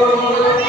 Lord.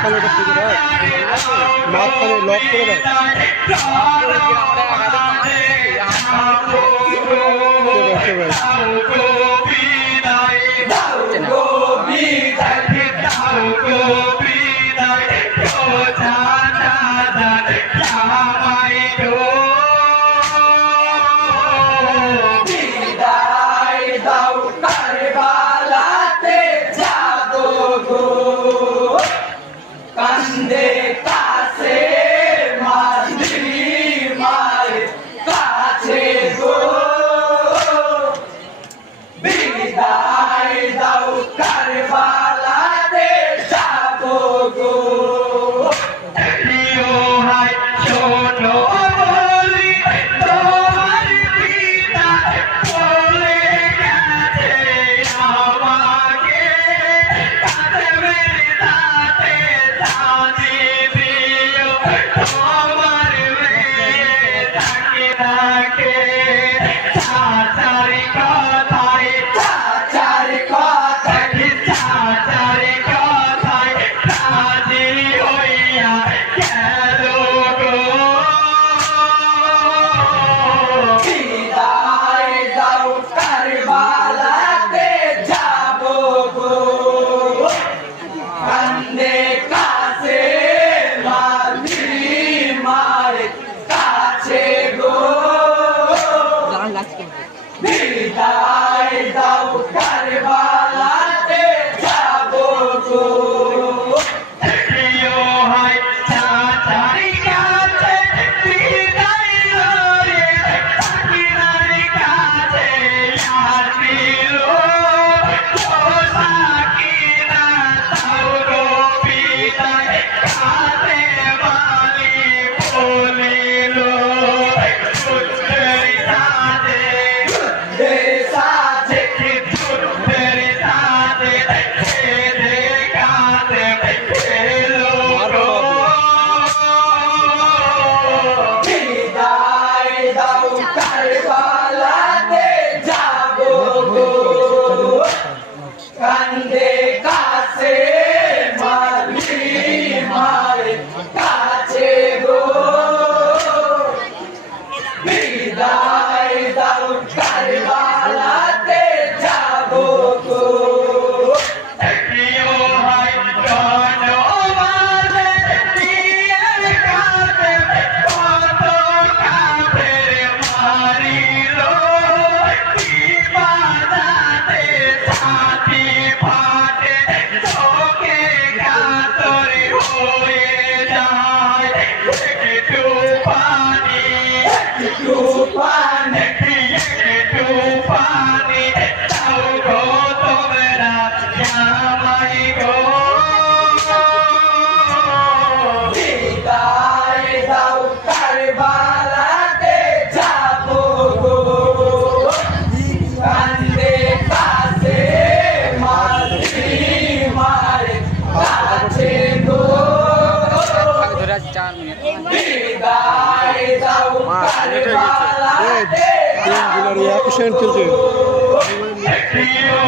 খালোটা ঠিক করে মাঝখানে লক করে দেয়। ভাই কান্দে কাছে মালি মার কাছে গো। বিদায়। গাড়ি একই সেকেন্ড চলছে প্রিয়